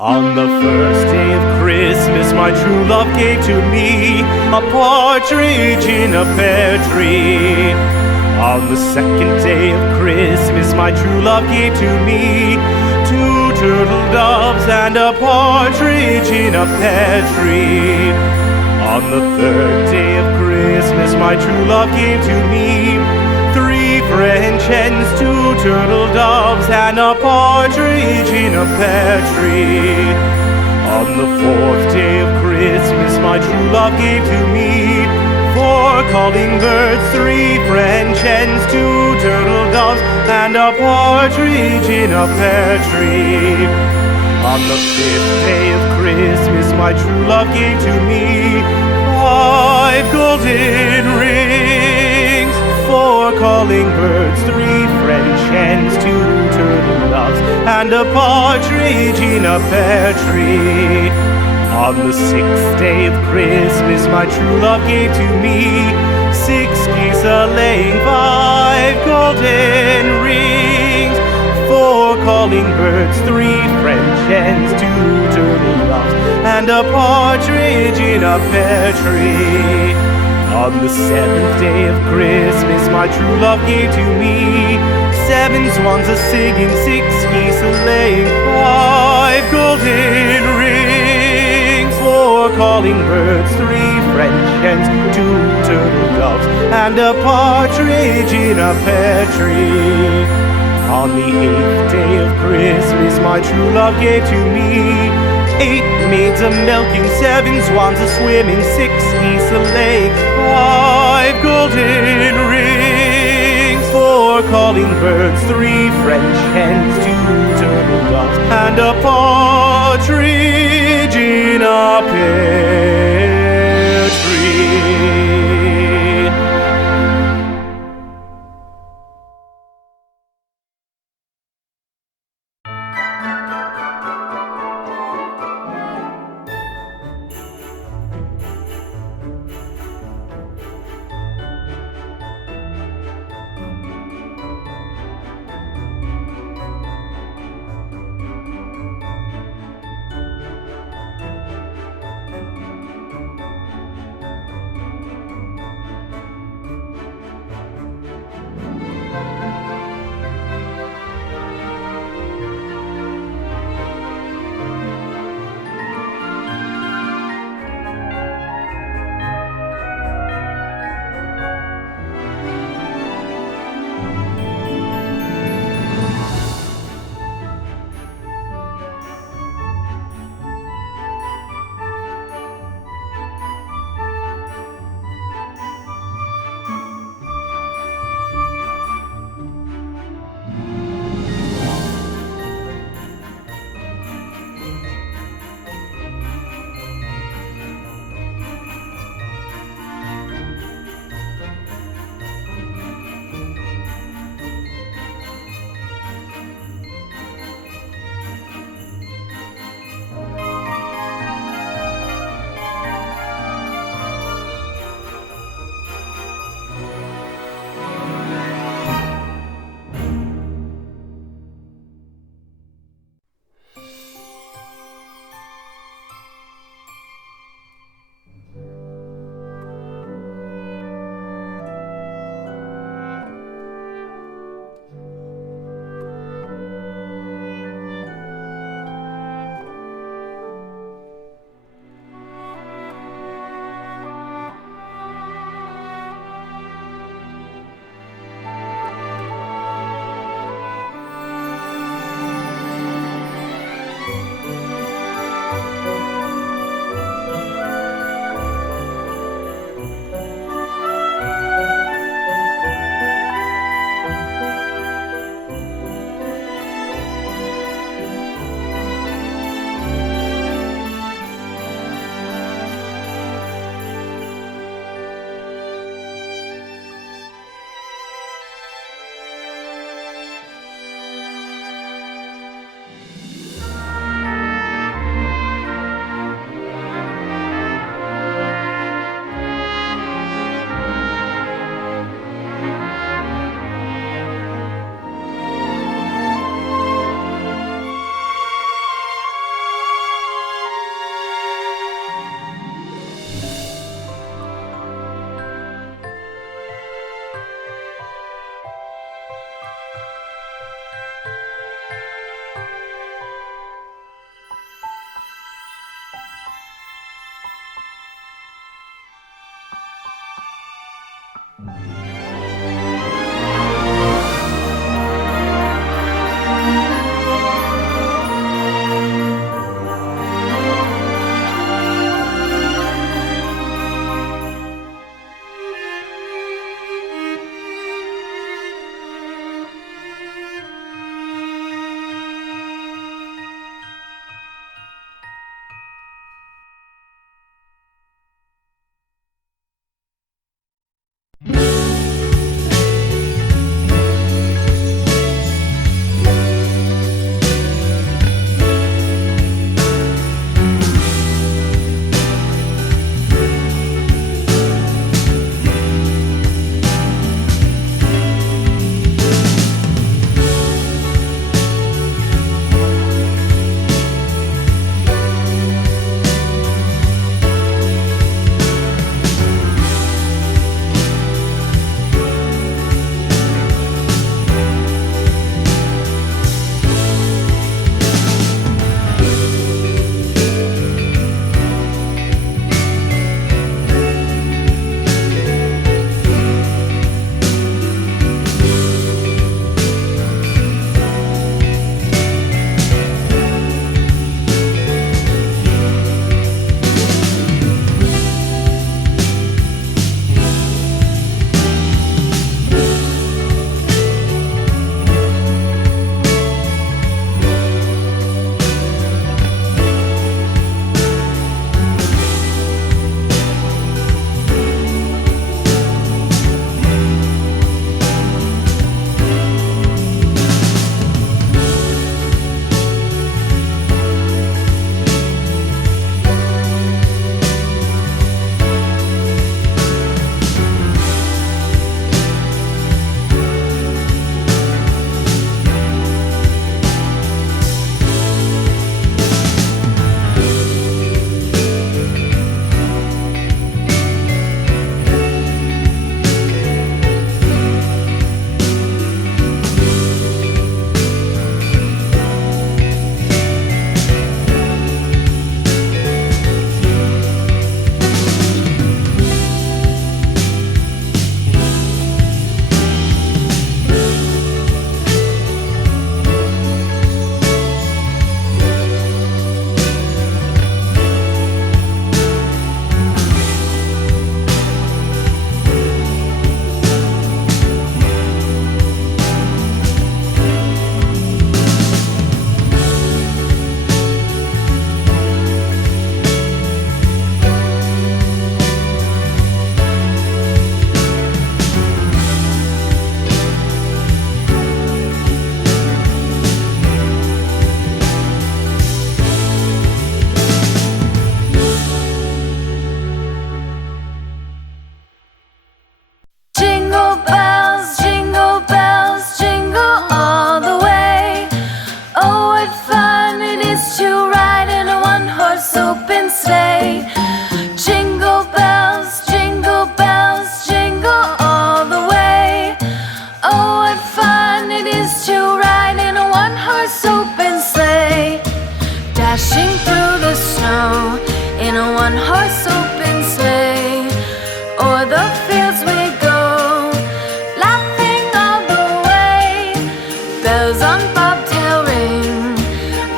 On the first day of Christmas, my true love gave to me a partridge in a pear tree. On the second day of Christmas, my true love gave to me two turtle doves and a partridge in a pear tree. On the third day of Christmas, my true love gave to me three French hens, two turtle doves, and a partridge in a pear tree. On the fourth day of Christmas, my true love gave to me four calling birds, three French hens, two turtle doves, and a partridge in a pear tree. On the fifth day of Christmas, my true love gave to me five golden rings, four calling birds, three French hens, two turtle doves, and a partridge in a pear tree. On the sixth day of Christmas, my true love gave to me six geese a-laying, five golden rings, four calling birds, three French hens, two turtle doves, and a partridge in a pear tree. On the seventh day of Christmas, my true love gave to me seven swans a-singing, six geese a-laying, five golden rings, four calling birds, three French hens, two turtle doves, and a partridge in a pear tree. On the eighth day of Christmas, my true love gave to me eight maids a-milking, seven swans a-swimming, six geese a-laying, five golden rings, four calling birds, three French hens, two turtle doves, and a partridge in a pear tree.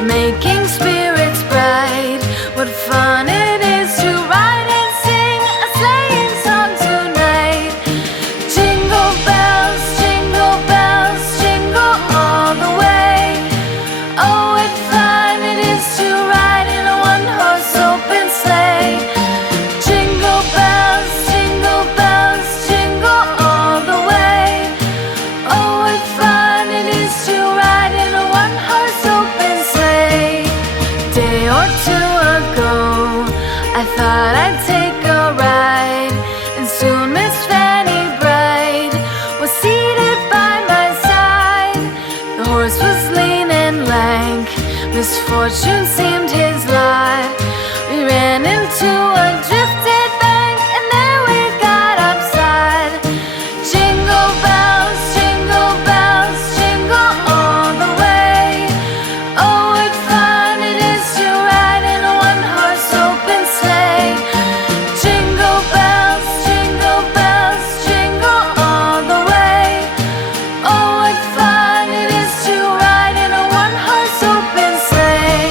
making spirits bright. What fun it is to ride and sing a sleighing song tonight. Jingle bells, jingle all the way. Oh, what fun it is to ride in a one-horse open sleigh. Jingle bells, jingle all the way. Oh, what fun it is to ride in a one-horse open sleigh. Day or two ago, I thought I'd take a ride, and soon Miss Fanny Bright was seated by my side. The horse was lean and lank, misfortune seemed his lot. We ran into a drifted bank, and there we got upside. Jingle bells, jingle all the way. Oh, what fun it is to ride in a one-horse open sleigh. Jingle bells, jingle all the way. Oh, what fun it is to ride in a one-horse open sleigh.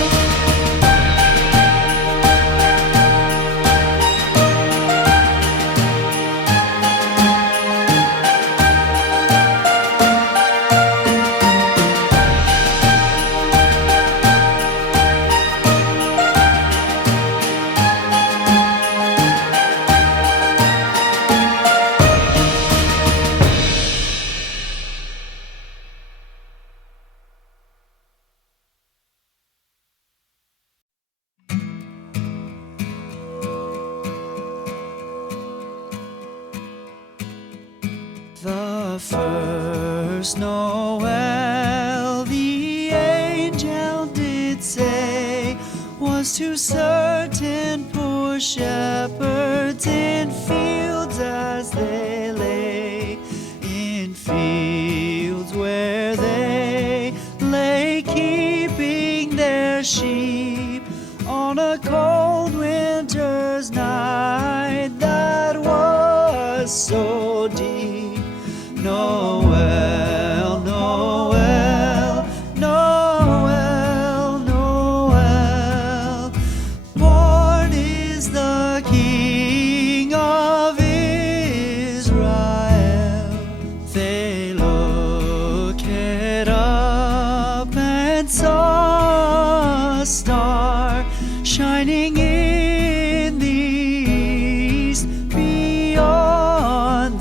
The first Noel, the angel did say, was to certain poor shepherds in fields as they lay, in fields where they lay keeping their sheep on a cold winter's night that was so deep. Noel, Noel, Noel, Noel, born is the King of Israel. They looked up and saw a star shining in the east. Beyond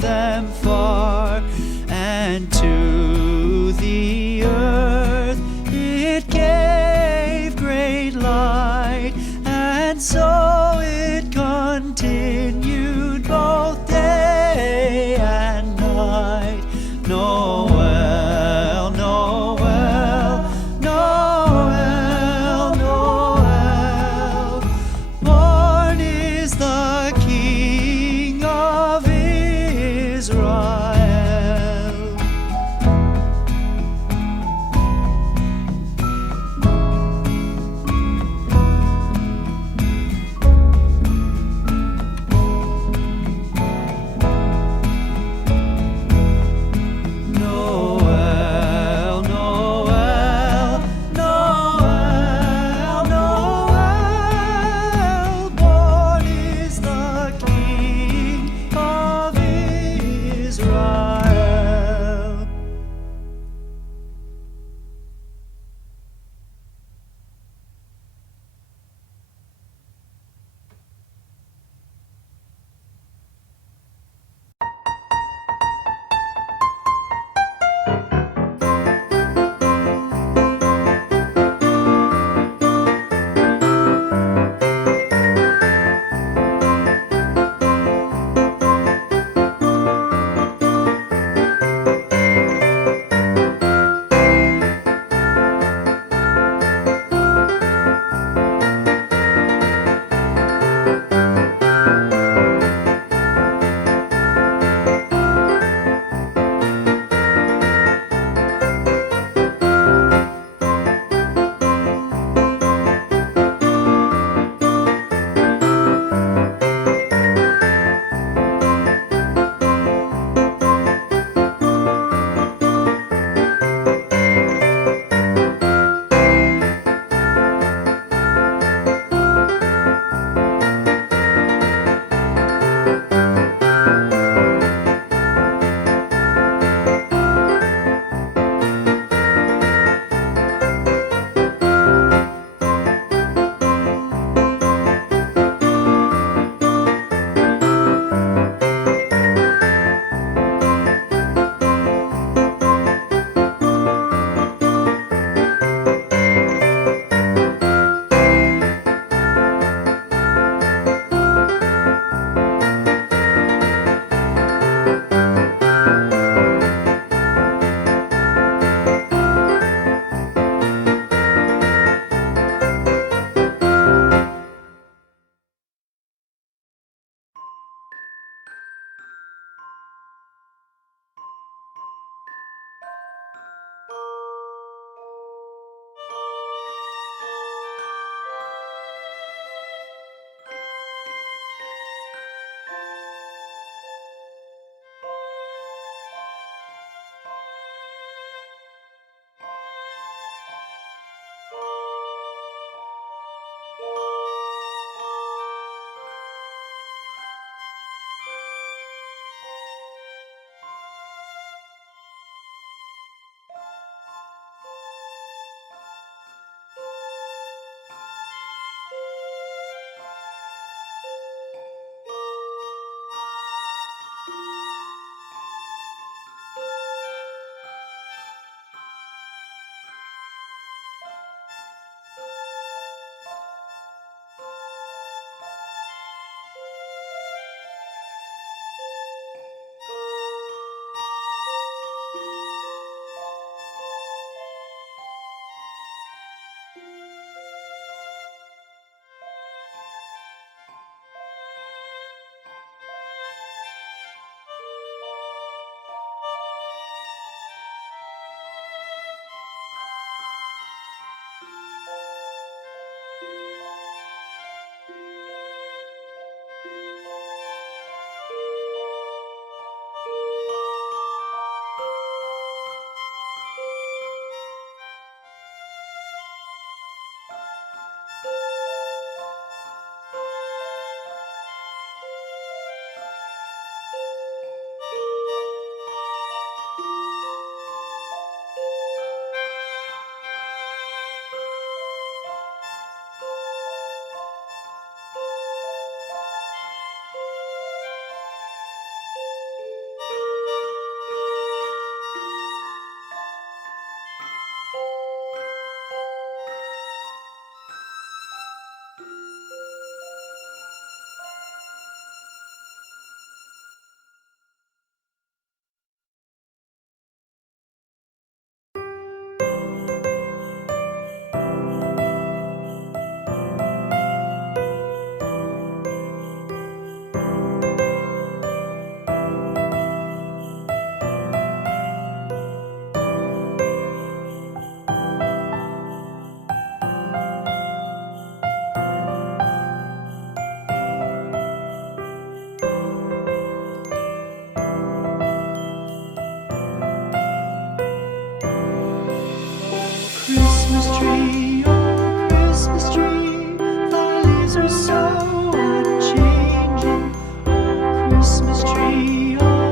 leaves are so unchanging. Oh, Christmas tree, thy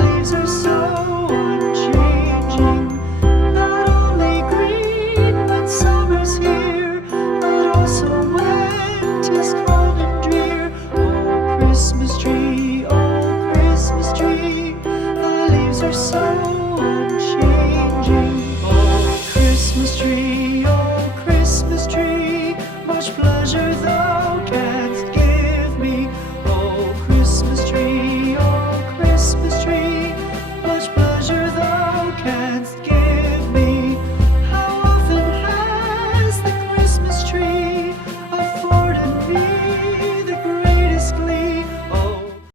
leaves are so unchanging. Not only green when summer's here, but also when 'tis cold and drear. Oh, Christmas tree, thy leaves are so unchanging.